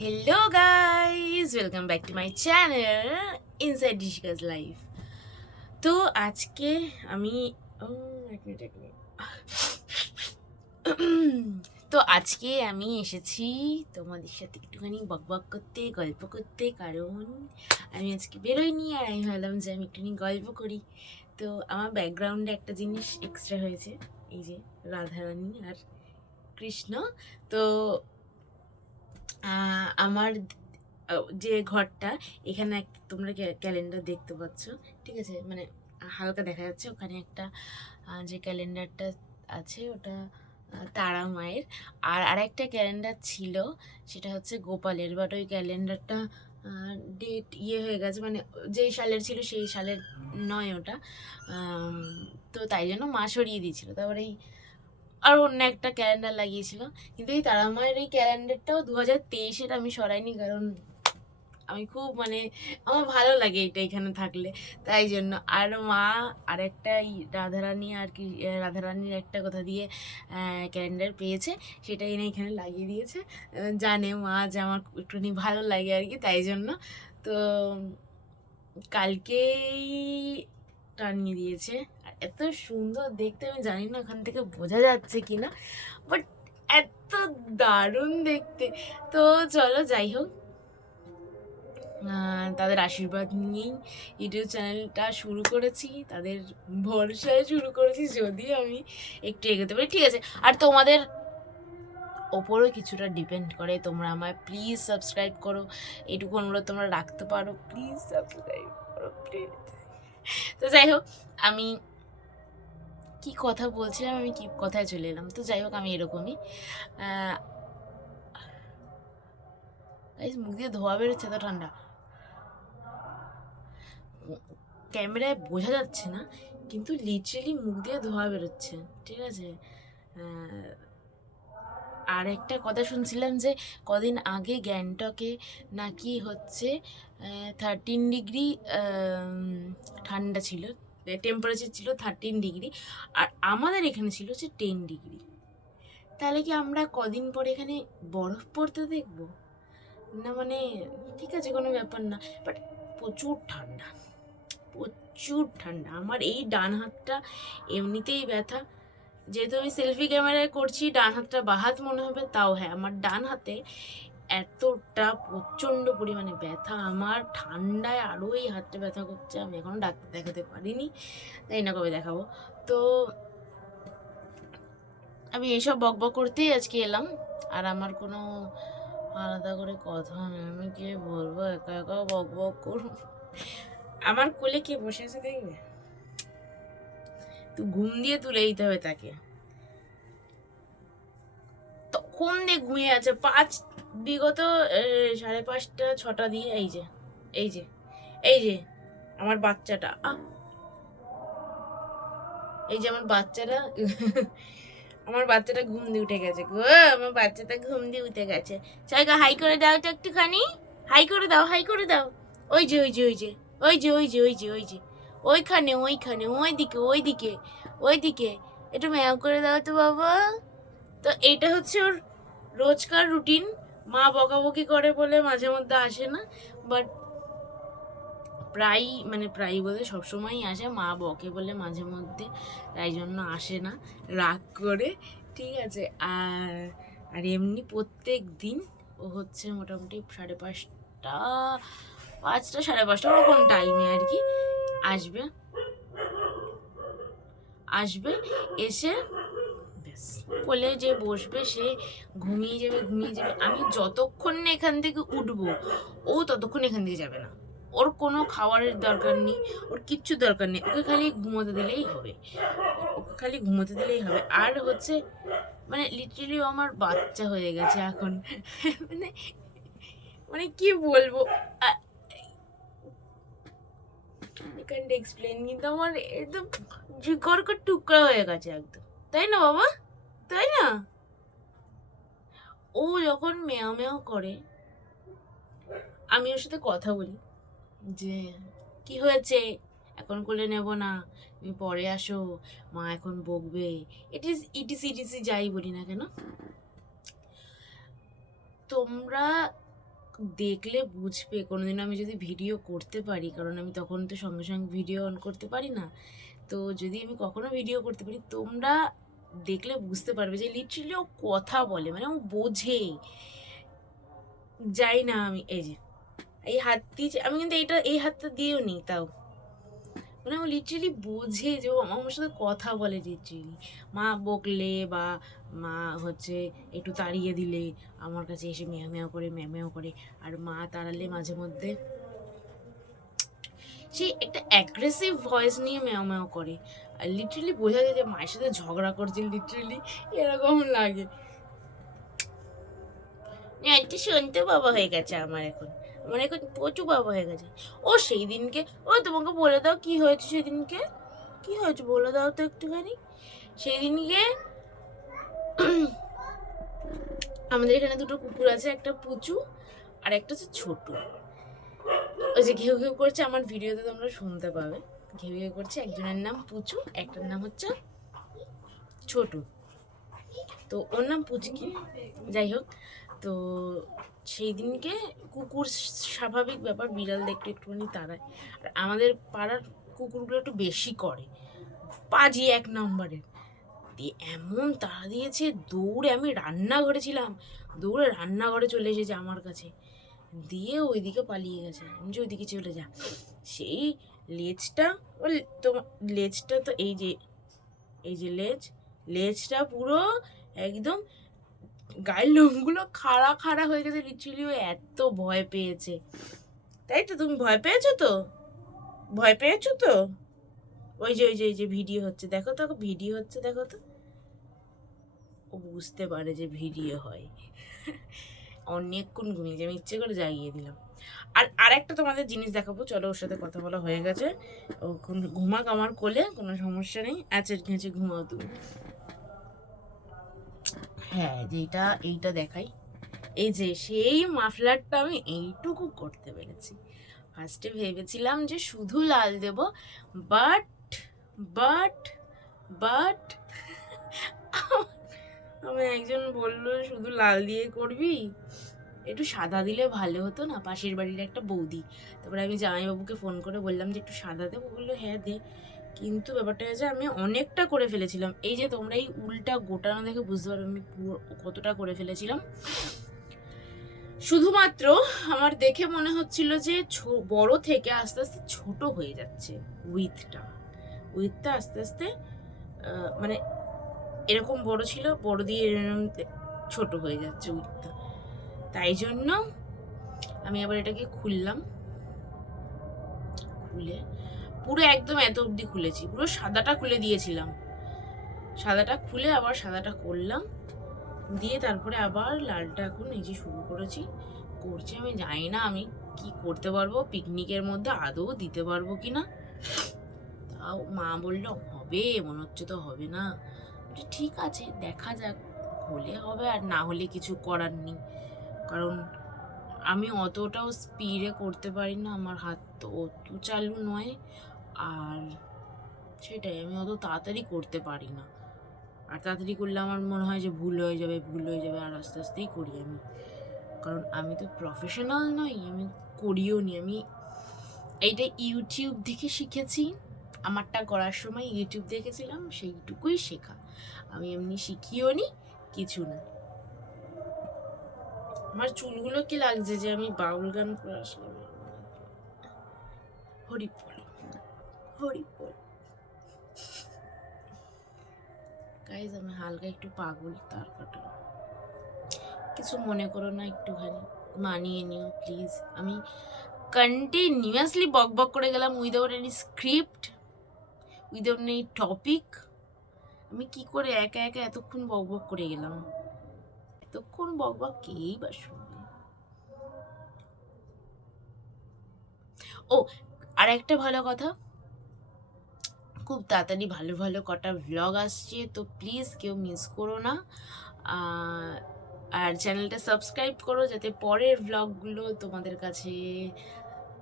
Hello guys, welcome back to my channel Inside Dishika's Life. তো আজকে আমি এক মিনিট তো আজকে আমি এসেছি তোমাদের সাথে একটুখানি বকবক করতে, গল্প করতে, কারণ আমি আজকে বেরোইনি আর আমি ভাবলাম যে আমি একটুখানি গল্প করি। তো আমার ব্যাকগ্রাউন্ডে একটা জিনিস এক্সট্রা হয়েছে, এই যে রাধারানী আর কৃষ্ণ। তো আমার যে ঘরটা, এখানে তোমরা ক্যালেন্ডার দেখতে পাচ্ছ, ঠিক আছে, মানে হালকা দেখা যাচ্ছে। ওখানে একটা যে ক্যালেন্ডারটা আছে ওটা তারা মায়ের, আর আরেকটা ক্যালেন্ডার ছিল সেটা হচ্ছে গোপালের, বাট ওই ক্যালেন্ডারটা ডেট হয়ে গেছে, মানে যেই সালের ছিল সেই সালের নয় ওটা। তো তাই জন্য মা সরিয়ে দিয়েছিল। তারপরে এই আর অন্য একটা ক্যালেন্ডার লাগিয়েছিল, কিন্তু এই তারামায়ের এই ক্যালেন্ডারটাও 2023-এর আমি সরাইনি, কারণ আমি খুব মানে আমার ভালো লাগে এটা এখানে থাকলে, তাই জন্য। আর মা আরেকটা রাধারানী আর কি, রাধারানীর একটা কথা দিয়ে ক্যালেন্ডার পেয়েছে, সেটা এনে এখানে লাগিয়ে দিয়েছে। জানে মা যে আমার একটুখানি ভালো লাগে আর কি, তাই জন্য। তো কালকেই টানিয়ে দিয়েছে। আর এত সুন্দর দেখতে, আমি জানি না ওখান থেকে বোঝা যাচ্ছে কি না, বাট এত দারুণ দেখতে। তো চলো যাই হোক, তাদের আশীর্বাদ নিয়েই ইউটিউব চ্যানেলটা শুরু করেছি, তাদের ভরসায় শুরু করেছি, যদি আমি একটু এগোতে পারি, ঠিক আছে। আর তোমাদের ওপরও কিছুটা ডিপেন্ড করে, তোমরা আমায় প্লিজ সাবস্ক্রাইব করো, এইটুকু অনুরোধ তোমরা রাখতে পারো, প্লিজ সাবস্ক্রাইব করো প্লিজ। তো যাই হোক, আমি কি কথা বলছিলাম, আমি কি কথায় চলে এলাম। তো যাই হোক, আমি এরকমই মুখ দিয়ে ধোয়া বেরোচ্ছে, তো ঠান্ডা, ক্যামেরায় বোঝা যাচ্ছে না, কিন্তু লিটারেলি মুখ দিয়ে ধোয়া বেরোচ্ছে, ঠিক আছে। আর একটা কথা শুনছিলাম যে কদিন আগে গ্যাংটকে নাকি হচ্ছে 13 ডিগ্রি ঠান্ডা ছিল, টেম্পারেচার ছিল 13 ডিগ্রি, আর আমাদের এখানে ছিল হচ্ছে 10 ডিগ্রি। তাহলে কি আমরা কদিন পরে এখানে বরফ পড়তে দেখবো না? মানে ঠিক আছে, কোনো ব্যাপার না, বাট প্রচুর ঠান্ডা, প্রচুর ঠান্ডা। আমার এই ডান হাতটা এমনিতেই ব্যথা, যেহেতু আমি সেলফি ক্যামেরায় করছি, ডান হাতটা বাহাত মনে হবে, তাও হ্যাঁ, আমার ডান হাতে এতটা প্রচণ্ড পরিমাণে ব্যথা, আমার ঠান্ডায় আরও এই হাতটা ব্যথা করছে। আমি এখনও ডাক্তার দেখাতে পারিনি, তাই না কবে দেখাবো। তো আমি এইসব বকবক করতেই আজকে এলাম, আর আমার কোনো আলাদা করে কথা নেই, আমি কে বলবো, একা একা বকবক করবো। আমার কোলে কে বসে আছে দেখবে, তো ঘুম দিয়ে তুলে দিতে হবে তাকে, তখন দিয়ে ঘুমিয়ে আছে বিগত 5:30 6টা দিয়ে। এই যে এই যে এই যে আমার বাচ্চাটা, এই যে আমার বাচ্চাটা আমার বাচ্চাটা ঘুম দিয়ে উঠে গেছে গো, আমার বাচ্চাটা ঘুম দিয়ে উঠে গেছে। চাইগা হাই করে দাও তো একটুখানি, হাই করে দাও, হাই করে দাও। ওই যে ওই যে ওই যে ওই যে ওই যে ওই যে ওই যে ওইখানে ওইখানে ওইদিকে ওইদিকে ওইদিকে, একটু ম্যাও করে দাও তো বাবা। তো এইটা হচ্ছে ওর রোজকার রুটিন। মা বকাবকি করে বলে মাঝে মধ্যে আসে না, বাট প্রায় বলে সবসময়ই আসে, মা বকে বলে মাঝে মধ্যে, তাই জন্য আসে না রাগ করে, ঠিক আছে। আর আর এমনি প্রত্যেক দিন ও হচ্ছে মোটামুটি 5:30 5টা 5:30 ওরকম টাইমে আর কি আসবে, এসে কোলে যে বসবে, সে ঘুমিয়ে যাবে ঘুমিয়ে যাবে। আমি যতক্ষণ না এখান থেকে উঠবো, ও ততক্ষণ এখান থেকে যাবে না। ওর কোনো খাবারের দরকার নেই, ওর কিচ্ছু দরকার নেই, ওকে খালি ঘুমোতে দিলেই হবে, ওকে খালি ঘুমোতে দিলেই হবে। আর হচ্ছে মানে লিটারেলি আমার বাচ্চা হয়ে গেছে এখন। মানে মানে কি বলবো, আই ক্যান্ট এক্সপ্লেন, কিন্তু আমার একদম জিগর টুকরা হয়ে গেছে একদম, তাই না বাবা, তাই না? ও যখন মেয়াও মেয়াও করে, আমি ওর সাথে কথা বলি যে কি হয়েছে, এখন কোলে নেব না, তুমি পরে আসো, মা এখন বকবে, ইটিসি যাই বলি না কেন। তোমরা দেখলে বুঝবে কোনোদিন আমি যদি ভিডিও করতে পারি, কারণ আমি তখন তো সঙ্গে সঙ্গে ভিডিও অন করতে পারি না। তো যদি আমি কখনো ভিডিও করতে পারি, তোমরা দেখলে বুঝতে পারবে যে লিটারালি ও কথা বলে, মানে ও বোঝে। যাই না আমি এই যে এই হাত দিয়ে, আমি কিন্তু এই হাতটা দিয়েও নি, তাও মানে ও লিটারালি বোঝে যে ও আমার সাথে কথা বলে। লিটারালি মা বকলে বা মা হচ্ছে একটু তাড়িয়ে দিলে আমার কাছে এসে ম্যাও ম্যাও করে ম্যাও ম্যাও করে, আর মা তাড়ালে মাঝে মধ্যে সে একটা অ্যাগ্রেসিভ ভয়েস নিয়ে ম্যাও ম্যাও করে, আর লিটারালি বোঝা যায় যে মায়ের সাথে ঝগড়া করছে। লিটারালি এরকম লাগে। একটু শুনতে বাবা হয়ে গেছে আমার এখন, আমার এখন প্রচুর বাবা হয়ে গেছে। ও সেই দিনকে, ও তোমাকে বলে দাও কি হয়েছে সেদিনকে, কি হয়েছে বলে দাও তো একটুখানি। সেই দিনকে আমাদের এখানে দুটো কুকুর আছে, একটা পুচু আর একটা হচ্ছে ছোটু। ওই যে ঘেউ ঘেউ করছে, আমার ভিডিওতে তোমরা শুনতে পাবে ঘেউ ঘেউ করছে। একজনের নাম পুচু, একটার নাম হচ্ছে ছোটু। তো ওর নাম পুচকি, যাই হোক। তো সেই দিনকে কুকুর স্বাভাবিক ব্যাপার, বিড়াল দেখতে একটুখানি তাড়ায়, আর আমাদের পাড়ার কুকুরগুলো একটু বেশি করে, পাজি এক নম্বরের। দিয়ে এমন তাড়া দিয়েছে, দৌড়ে, আমি রান্নাঘরে ছিলাম, দৌড়ে রান্নাঘরে চলে এসেছে আমার কাছে, দিয়ে ওইদিকে পালিয়ে গেছে। আমি যে ওইদিকে চলে যা, সেই লেজটা, ও তোমার লেজটা তো এই যে লেজটা পুরো একদম গায়ের লোমগুলো খাড়া খাড়া হয়ে গেছে। লিটারালি ও এত ভয় পেয়েছে। তাই তো, তুমি ভয় পেয়েছো তো, ভয় পেয়েছো তো? ওই যে ভিডিও হচ্ছে, দেখো তো ভিডিও হচ্ছে, দেখো তো। ও বুঝতে পারে যে ভিডিও হয়। অনেকক্ষণ ঘুমিয়েছে, আমি ইচ্ছে করে জাগিয়ে দিলাম। আর একটা তোমাদের জিনিস দেখাবো, চলো। ওর সাথে কথা বলা হয়ে গেছে, ও ঘুমাক আমার কোলে, কোনো সমস্যা নেই, আচের ঘেঁচে ঘুমাও তুমি। হ্যাঁ, যেটা এইটা দেখাই, এই যে সেই মাফলারটা আমি এইটুকু করতে পেরেছি। ফার্স্টে ভেবেছিলাম যে শুধু লাল দেব, বাট বাট বাট আমি একজন বললো শুধু লাল দিয়ে করবি, একটু সাদা দিলে ভালো হতো না, পাশের বাড়ির একটা বৌদি। তারপরে আমি জামাইবাবুকে ফোন করে বললাম যে একটু সাদা দেবো, বললো হ্যাঁ দে। কিন্তু ব্যাপারটা হচ্ছে আমি অনেকটা করে ফেলেছিলাম। এই যে তোমরা এই উলটা গোটানো দেখে বুঝতে পারবে আমি পুরো কতটা করে ফেলেছিলাম। শুধুমাত্র আমার দেখে মনে হচ্ছিল যে বড় থেকে আস্তে আস্তে ছোট হয়ে যাচ্ছে উইথটা আস্তে আস্তে, মানে এরকম বড় ছিল, বড় দিয়ে এরকম ছোট হয়ে যাচ্ছে উইথটা। তাই জন্য আমি আবার এটাকে খুললাম, খুলে পুরো একদম এত অবধি খুলেছি, পুরো সাদাটা খুলে দিয়েছিলাম, সাদাটা খুলে আবার সাদাটা করলাম, দিয়ে তারপরে আবার লালটা এখন এই যে শুরু করেছি করছি। আমি জানি না আমি কি করতে পারবো, পিকনিকের মধ্যে আদৌ দিতে পারবো কিনা। তাও মা বললো হবে, মনে হচ্ছে তো হবে না। ঠিক আছে দেখা যাক, হলে হবে আর না হলে কিছু করার নেই, কারণ আমি অতটাও স্পিডে করতে পারি না, আমার হাত তো অত চালু নয়, আর সেটাই আমি অত তাড়াতাড়ি করতে পারি না। আর তাড়াতাড়ি করলে আমার মনে হয় যে ভুল হয়ে যাবে, আর আস্তে আস্তেই করি আমি, কারণ আমি তো প্রফেশনাল নই, আমি করিও নি। আমি এইটা ইউটিউব দেখে শিখেছি, আমারটা করার সময় ইউটিউব দেখেছিলাম, সেইটুকুই শেখা, আমি এমনি শিখিও নি কিছু না। আমার চুলগুলো কি লাগছে যে আমি বাউল গান করে আসলাম। হরিপল হরিপল গাইজ, আমি হালকা একটু পাগল, তার কাটা কিছু মনে করো না, একটুখানি মানিয়ে নিও প্লিজ। আমি কন্টিনিউয়াসলি বক বক করে গেলাম without any script, without any topic. আমি কি করে একা একা এতক্ষণ বক বক করে গেলাম, এতক্ষণ বক বক কেই বা শুনবে। ও আর একটা ভালো কথা, খুব তাড়াতাড়ি ভালো ভালো কটা ভ্লগ আসছে, তো প্লিজ কেউ মিস করো না, আর চ্যানেলটা সাবস্ক্রাইব করো যাতে পরের ভ্লগগুলো তোমাদের কাছে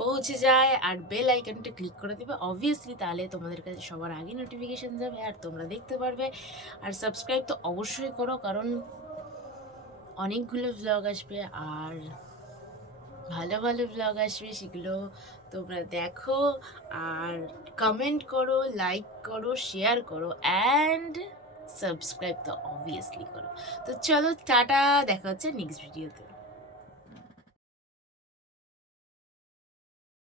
পৌঁছে যায়, আর বেল আইকনটা ক্লিক করে দেবে অবভিয়াসলি, তাহলে তোমাদের কাছে সবার আগে নোটিফিকেশান যাবে আর তোমরা দেখতে পারবে। আর সাবস্ক্রাইব তো অবশ্যই করো, কারণ অনেকগুলো ভ্লগ আসবে, আর ভালো ভালো ব্লগ আসবে, সেগুলো তোমরা দেখো আর কমেন্ট করো, লাইক করো, শেয়ার করো অ্যান্ড সাবস্ক্রাইব তো অবভিয়াসলি করো। তো চলো টাটা, দেখা হচ্ছে নেক্সট ভিডিওতে।